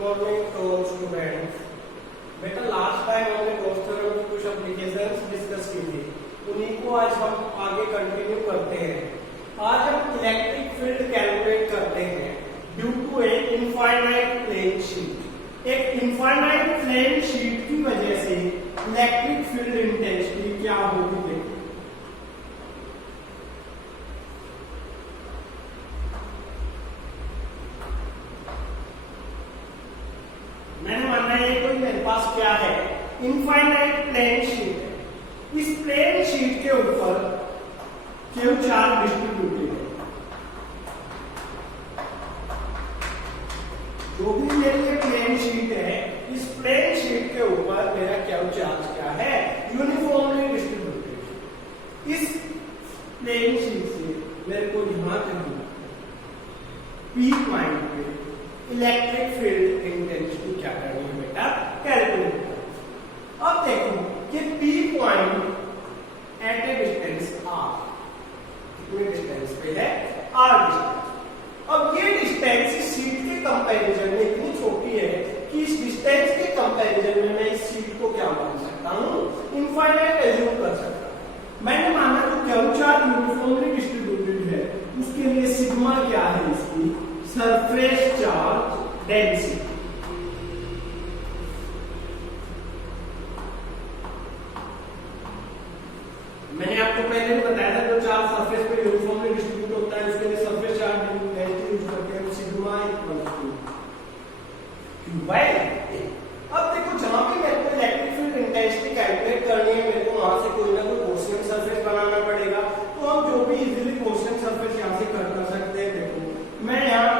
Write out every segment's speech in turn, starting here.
Morning तो student, बेटा last time हमने गॉस थ्योरम की कुछ एप्लीकेशंस डिस्कस की थी, उन्हीं को आज हम आगे कंटिन्यू करते हैं। आज हम इलेक्ट्रिक फील्ड कैलकुलेट करते हैं due to a infinite plane sheet. एक इनफाइनाइट प्लेन शीट की वजह से इलेक्ट्रिक फील्ड इंटेंसिटी क्या होगी देखो। मैंने मानना है कोई मेरे पास क्या है, इनफाइनाइट प्लेन शीट है। इस प्लेन शीट के ऊपर क्यू चार्ज डिस्ट्रीब्यूटेड है। जो भी मेरी ये प्लेन शीट है, इस प्लेन शीट के ऊपर मेरा क्यू चार्ज क्या है, यूनिफॉर्मली डिस्ट्रीब्यूटेड। इस प्लेन शीट से मेरे को यहां तक पी पॉइंट पे इलेक्ट्रिक फील्ड इंटेंसिटी क्या करनी है बेटा, कैलकुलेट करो। अब देखो कि P point at a distance R, कितने डिस्टेंस पे है, आर डिस्टेंस। अब ये डिस्टेंस इस शीट के कंपैरिजन में इतनी छोटी है कि इस डिस्टेंस के कंपैरिजन में मैं इस शीट को क्या मान सकता हूं, इनफाइनाइट एज्यूम कर सकता हूं। मैंने माना कि क्यू चार्ज यूनिफॉर्मली डिस्ट्रीब्यूटेड है, उसके लिए सिग्मा क्या है, इसकी सरफेस चार्ज डेंसिटी। मैंने आपको पहले भी बताया था, जो चार्ज सरफेस पे यूनिफॉर्मली डिस्ट्रीब्यूट होता है उसके लिए सरफेस चार्ज डेंसिटी यूज करते हैं, sigma equal to Q by A. अब देखो जहां भी मेरे को इलेक्ट्रिक फील्ड इंटेंसिटी कैलकुलेट करनी है, मेरे को वहां से कोई ना कोई गॉसियन सरफेस बनाना पड़ेगा। तो हम जो भी इजीली गॉसियन सरफेस यहां से कर सकते हैं। देखो मैं यहां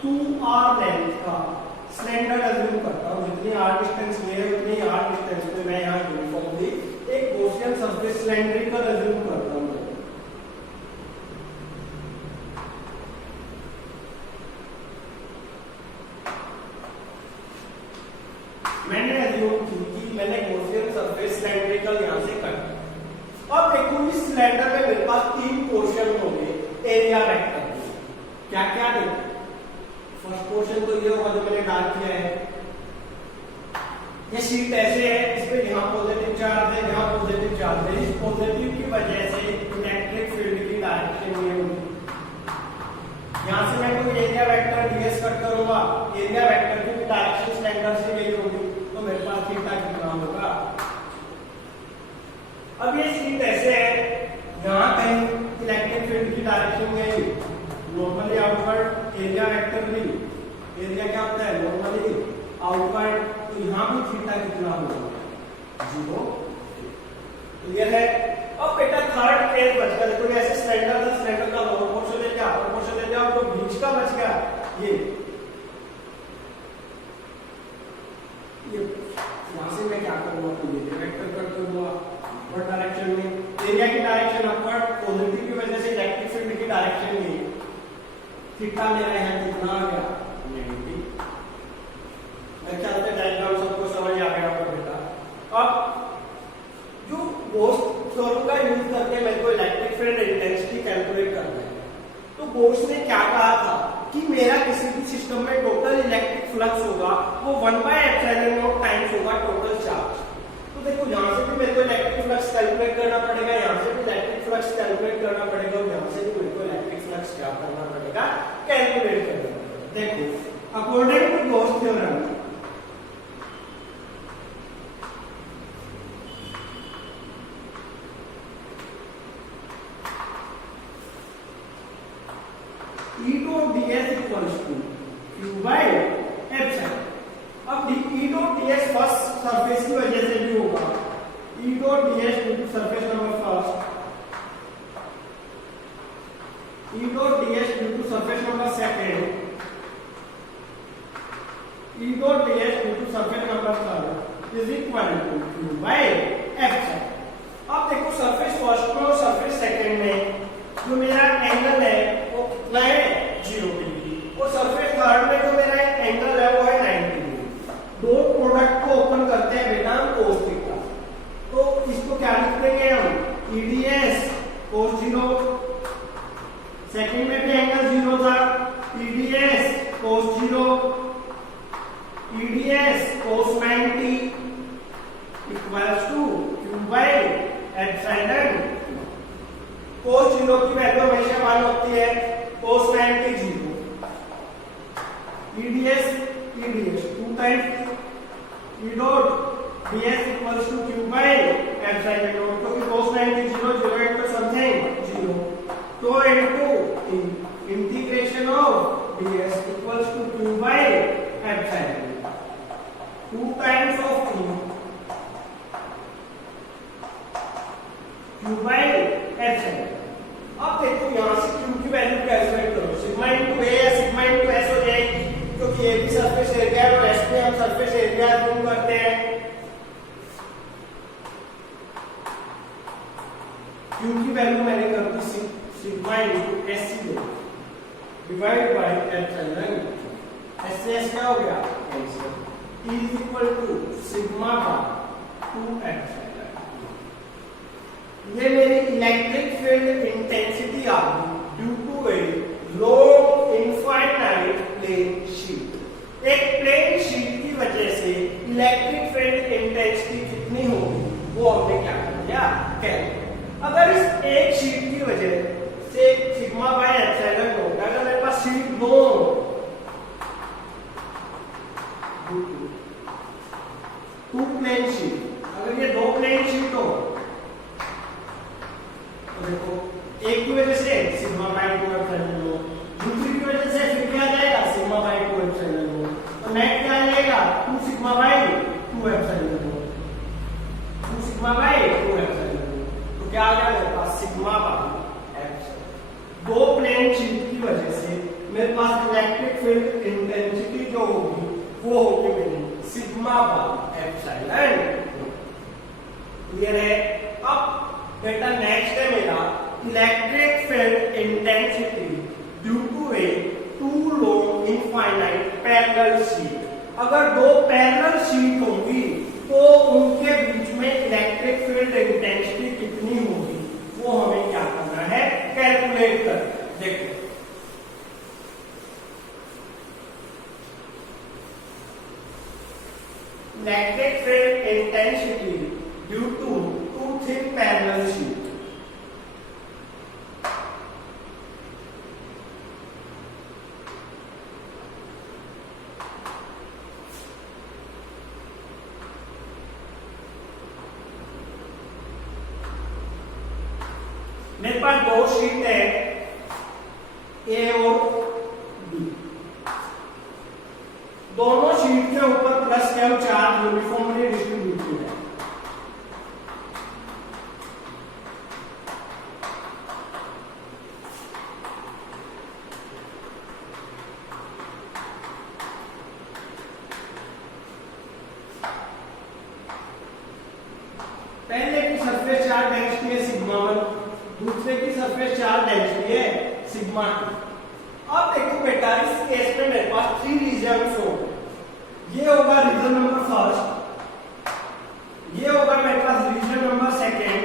2r लेंथ का सिलेंडर एज्यूम करता हूं, जितनी r डिस्टेंस ले है उतनी r डिस्टेंस पे मैं यहां यूनिफॉर्मली एक गॉसियन सरफेस सिलेंड्रिकल एज्यूम करता हूं। मैंने एज्यूम की कि मैंने गॉसियन सरफेस सिलेंड्रिकल यहां से कर दिया। अब देखो इस सिलेंडर में मेरे पास तीन पोर्शन होंगे एरिया वेक्टर के। क्या क्या देखो, फर्स्ट पोर्शन तो ये होगा जो मैंने डाल किया है। ये शीट ऐसे है, इस पे यहाँ पॉजिटिव चार्ज है, यहाँ पॉजिटिव चार्ज है। इस पॉजिटिव की वजह से इलेक्ट्रिक फील्ड की डायरेक्शन ये होगी। यहाँ से मैं कोई एरिया वेक्टर डीएस कट करूंगा, एरिया वेक्टर की डायरेक्शन सिलेंडर से यही होगी, तो मेरे पास थीटा कितना होगा। अब ये शीट ऐसे है, यहाँ कहीं इलेक्ट्रिक फील्ड की डायरेक्शन गई नॉर्मली आउटवर्ड, एरिया वेक्टर भी, एरिया क्या होता है नॉर्मली आउटवर्ड, तो यहाँ भी थीटा कितना होगा, 0। क्लियर है। अब बेटा थर्ड केस बच गया। देखो ऐसे सिलेंडर था, सिलेंडर का लोअर पोर्शन ले लिया, अपर पोर्शन ले लिया, और जो बीच का बच गया ये यहाँ से मैं क्या करूंगा, तो ये वेक्टर कट करूंगा अपवर्ड डायरेक्शन में। एरिया की डायरेक्शन अपवर्ड, पॉजिटिव की वजह से इलेक्ट्रिक फील्ड की डायरेक्शन में थीटा मेरा यहाँ कितना आ गया, नेगेटिव। मैं चलते डायग्राम सबको समझ आ गया होगा बेटा। अब जो गॉस थ्योरम का यूज करके मेरे को इलेक्ट्रिक फील्ड इंटेंसिटी कैलकुलेट करना है, तो गॉस ने क्या कहा था कि मेरा किसी भी सिस्टम में टोटल इलेक्ट्रिक फ्लक्स होगा वो 1/ε0 टाइम्स होगा टोटल चार्ज। तो देखो यहाँ से भी मेरे को इलेक्ट्रिक फ्लक्स कैलकुलेट करना पड़ेगा, यहाँ से भी इलेक्ट्रिक फ्लक्स कैलकुलेट करना पड़ेगा, और यहाँ से भी मेरे को इलेक्ट्रिक फ्लक्स क्या करना पड़ेगा, कैलकुलेट करना पड़ेगा। देखो according to Gauss theorem E dot ds equals to q by epsilon। अब E dot ds first surface की वजह से भी होगा, E dot ds due to surface number first, E dot ds due to surface number second, E dot ds due to surface number third is equal to q by epsilon। अब देखो surface first में और surface second में जो मेरा angle है वो कितना है, 0 डिग्री, और सरफेस थर्ड में जो मेरा एंगल है वो है 90 डिग्री। दो प्रोडक्ट को ओपन करते हैं बेटा हम cos थीटा, तो इसको क्या लिख देंगे हम, EDS cos 0। सेकंड में भी एंगल 0 था, EDS cos 0। cos 0 की वैल्यू हमेशा 1 होती है, cos 90 0, EDS 2 times E dot ds equals to q by epsilon naught, क्योंकि cos 90 0 into something 0, तो into integration of ds equals to q by epsilon 2 times of q by epsilon। अब देखो यहाँ से q की वैल्यू कैलकुलेट करो, sigma into a या sigma into s हो जाएगी, क्योंकि ये भी सरफेस एरिया है और s में हम सरफेस एरिया यूज करते हैं। q की वैल्यू मैंने कर दी sigma into s divide by epsilon, s से s क्या हो गया cancel, is equal to sigma by 2 epsilon. ये मेरी इलेक्ट्रिक फील्ड इंटेंसिटी आ गई due to a long infinite plane sheet. एक प्लेन शीट की वजह से इलेक्ट्रिक फील्ड इंटेंसिटी कितनी होगी वो हमने क्या कर दिया कैलकुलेट। अगर इस एक शीट की वजह से सिग्मा बाय एप्सिलॉन होगा, अगर मेरे पास शीट दो टू प्लेन शीट, अगर ये दो प्लेन शीट हो तो देखो एक की वजह से सिग्मा बाय 2 एप्सिलॉन लो, दूसरी की वजह से फिर क्या जाएगा सिग्मा बाय 2 एप्सिलॉन लो, तो नेट क्या आएगा 2 सिग्मा बाय 2 एप्सिलॉन लो, 2 सिग्मा बाय 2 एप्सिलॉन लो, तो क्या आ गया मेरे पास सिग्मा बाय एप्सिलॉन। दो प्लेन शीट की वजह से मेरे पास इलेक्ट्रिक फील्ड इंटेंसिटी जो होगी वो होगी मेरी सिग्मा बाय एप्सिलॉन। क्लियर है? अब बेटा नेक्स्ट है मेरा electric field intensity due to a two long infinite parallel sheet. अगर दो पैरेलल शीट होंगी तो उनके बीच में इलेक्ट्रिक फील्ड इंटेंसिटी कितनी होगी वो हमें क्या करना है कैलकुलेट कर। देखो electric field intensity due to two thin parallel sheet, मेरे पास दो शीट है ए और बी, दोनों शीट के ऊपर plus Q charge uniformly distributed है। पहले की सरफेस चार्ज डेंसिटी है सिग्मा 1, दूसरे की सरफेस चार्ज डेंसिटी है सिग्मा 2। अब देखो बेटा इस केस में मेरे पास 3 रीजन्स होंगे, ये होगा रीजन नंबर फर्स्ट, ये होगा मेरे पास रीजन नंबर सेकेंड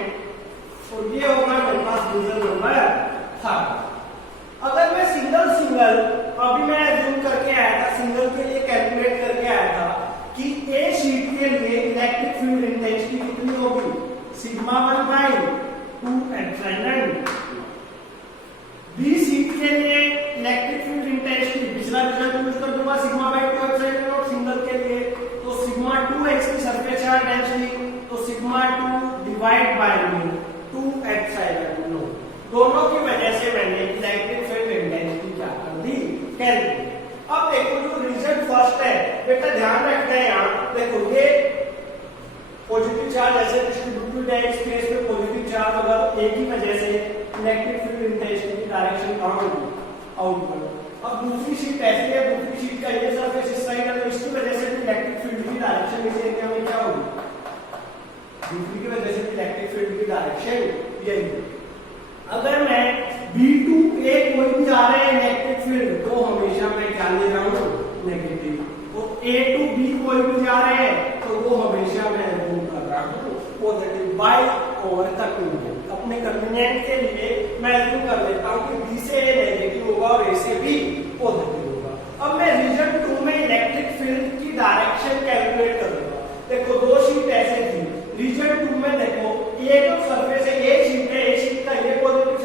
और ये होगा मेरे पास रीजन नंबर थर्ड। अगर मैं सिंगल सिंगल अभी मैं एज्यूम करके आया था, सिंगल के लिए कैलकुलेट करके आया था कि ए शीट के लिए इलेक्ट्रिक फील्ड इंटेंसिटी कितनी होगी sigma 1 by 2 epsilon. B sheet के लिए इलेक्ट्रिक फील्ड इंटेंसिटी पिछला रिजल्ट यूज कर दूंगा सिग्मा बाय 2 एप्सिलॉन और सिंगल के लिए तो सिग्मा 2x की सरफेस चार्ज डेंसिटी तो सिग्मा 2 डिवाइड बाय 2 एप्सिलॉन। दोनों की वजह से मैंने इलेक्ट्रिक फील्ड इंटेंसिटी क्या कर दी कैलकुलेट। अब देखो जो रीजन फर्स्ट है बेटा ध्यान रखना है, यहाँ देखो ये पॉजिटिव चार्ज ऐसे डिस्ट्रीब्यूटेड है स्पेस में, पॉजिटिव चार्ज अगर एक ही वजह से इलेक्ट्रिक फील्ड इंटेंसिटी की डायरेक्शन कहां होगी आउटवर्ड। अब दूसरी शीट ऐसी है, दूसरी शीट का ये सरफेस इस साइड है, इसकी वजह से इलेक्ट्रिक फील्ड की डायरेक्शन इस एरिया में क्या होगी, दूसरी की वजह से इलेक्ट्रिक फील्ड की डायरेक्शन यही। अगर मैं B2 A कोई भी आ रहे हैं इलेक्ट्रिक फील्ड तो हमेशा मैं क्या ले रहा हूँ नेगेटिव, तो A to B कोई भी जा रहे हैं तो वो हमेशा मैं एज्यूम कर रहा हूँ पॉजिटिव बाय ओवर कन्वीनियंट। अपने कन्वीनियंट के लिए मैं एज्यूम कर लेता हूँ कि B से A नेगेटिव होगा और A से B पॉजिटिव होगा। अब मैं रीजन 2 में इलेक्ट्रिक फील्ड की डायरेक्शन कैलकुलेट करूंगा। देखो दो शीट ऐसे थी, रीजन 2 में देखो ये जो सरफेस है ये शीट है, ये शीट का ये पॉजिटिव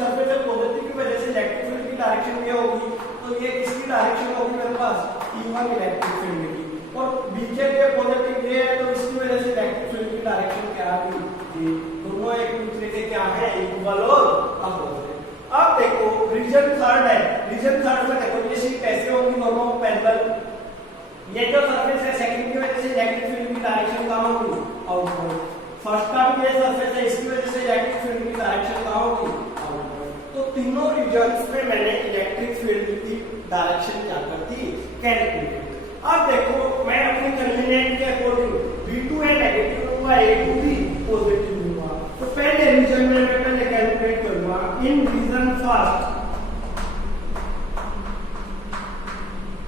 हम इलेक्ट्रिक फील्ड की, और बीके के पॉजिटिव ये है तो इसकी वजह से इलेक्ट्रिक फील्ड की डायरेक्शन क्या आ गई, दोनों एक दूसरे के क्या है, इक्वल और अपोजिट। अब देखो रीजन थर्ड है, रीजन थर्ड में देखो ये शीट कैसे होगी, दोनों पैरेलल, ये जो सरफेस है सेकंड की वजह से इलेक्ट्रिक फील्ड की डायरेक्शन कहां होगी, आउटवर्ड। फर्स्ट का भी ये सरफेस है, इसकी वजह से इलेक्ट्रिक फील्ड की डायरेक्शन कहां होगी, आउटवर्ड। तो तीनों रीजन्स में मैंने इलेक्ट्रिक फील्ड की डायरेक्शन क्या कर दी, कैलकुलेट। अब देखो मैं अपनी कन्वीनियंट के अकॉर्डिंग V2 है नेगेटिव लूंगा, A2 भी पॉजिटिव लूंगा। तो पहले रीजन में मैं पहले कैलकुलेट करूंगा, in region first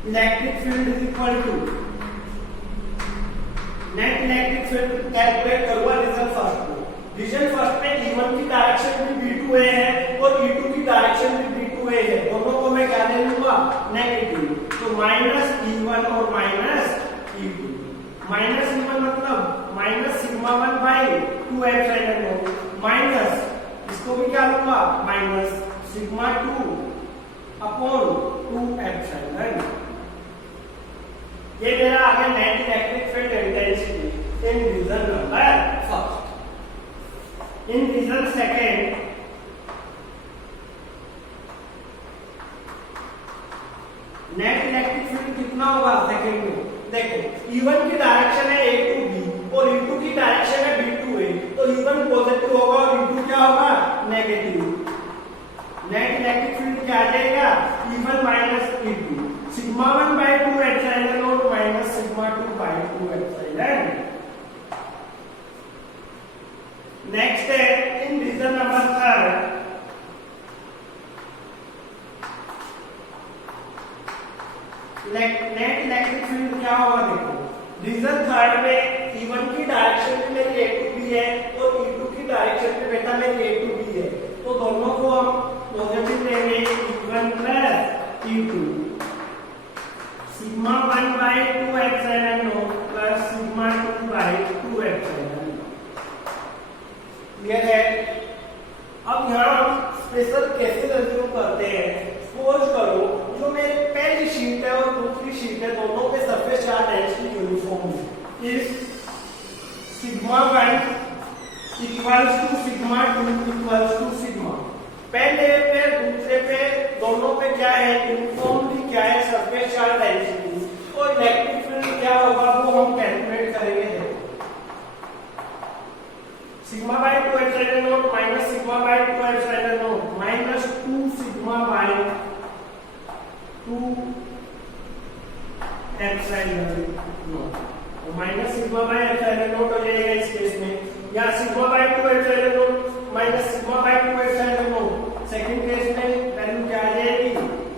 electric field is equal to net electric field calculate करूंगा रीजन फर्स्ट को। रीजन फर्स्ट में E1 की डायरेक्शन भी V2A है और E2 की डायरेक्शन भी V2A है, दोनों को मैं क्या ले लूंगा, नेगेटिव। तो माइनस E1 और माइनस E2, माइनस E1 मतलब minus sigma 1 by 2 epsilon naught, minus इसको भी क्या लूंगा, माइनस सिग्मा 2 अपॉन 2 एप्सिलॉन। ये मेरा आ गया net electric field intensity in region number first. In region second net electric field कितना होगा सेकेंड में, देखो E1 की डायरेक्शन है A to B और E2 की डायरेक्शन है B to A, तो E1 पॉजिटिव होगा और E2 क्या होगा, नेगेटिव। नेट इलेक्ट्रिक फील्ड क्या आ जाएगा, E1 minus E2, sigma 1 by 2 epsilon naught minus sigma 2 by 2 epsilon. Next है in region number third net electric field क्या होगा, देखो रीजन थर्ड में E1 की डायरेक्शन भी मेरी A to B है और E2 की डायरेक्शन भी बेटा मेरी A to B है, तो दोनों को हम पॉजिटिव लेंगे, E1 plus E2, sigma 1 by 2 epsilon not plus sigma 2 by 2 epsilon. Clear है। अब यहाँ हम स्पेशल केसेस अज्यूम करते हैं। सपोज करो जो मेरी पहली शीट है और दूसरी शीट है, दोनों पे सरफेस चार्ज डेंसिटी यूनिफॉर्म है। इस sigma 1 equals to sigma 2 equals to sigma, पहले पे दूसरे पे दोनों पे क्या है, यूनिफॉर्मली क्या है, सरफेस चार्ज डेंसिटी, और इलेक्ट्रिक फील्ड क्या होगा वो हम कैलकुलेट करेंगे। Sigma by 2 epsilon naught minus sigma by 2 epsilon naught minus 2 sigma by 2 epsilon naught, तो minus sigma by epsilon naught हो जाएगा इस केस में, या sigma by 2 epsilon naught minus sigma by 2 epsilon naught. Second case में value क्या आ जाएगी,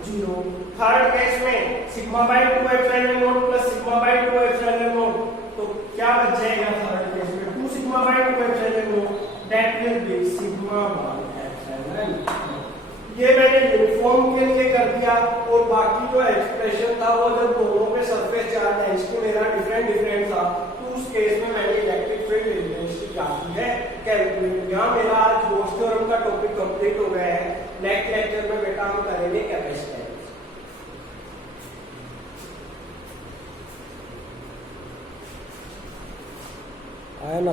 0। थर्ड केस में sigma by 2 epsilon not plus sigma by 2 epsilon naught, तो क्या बच जाएगा थर्ड केस में, 2 sigma by 2 epsilon not, that will be sigma by epsilon not. ये मैंने यूनिफॉर्म के लिए कर दिया, और बाकी जो एक्सप्रेशन था वो जब दोनों पे सरफेस चार्ज डेंसिटी मेरा डिफरेंट था, तो उस केस में मैंने इलेक्ट्रिक फील्ड इंटेंसिटी क्या की है, कैलकुलेट। यहाँ मेरा आज गॉस थ्योरम का टॉपिक कंप्लीट हो गया है। नेक्स्ट लेक्चर में बेटा हम करेंगे कैपेसिटेंस। आया ना।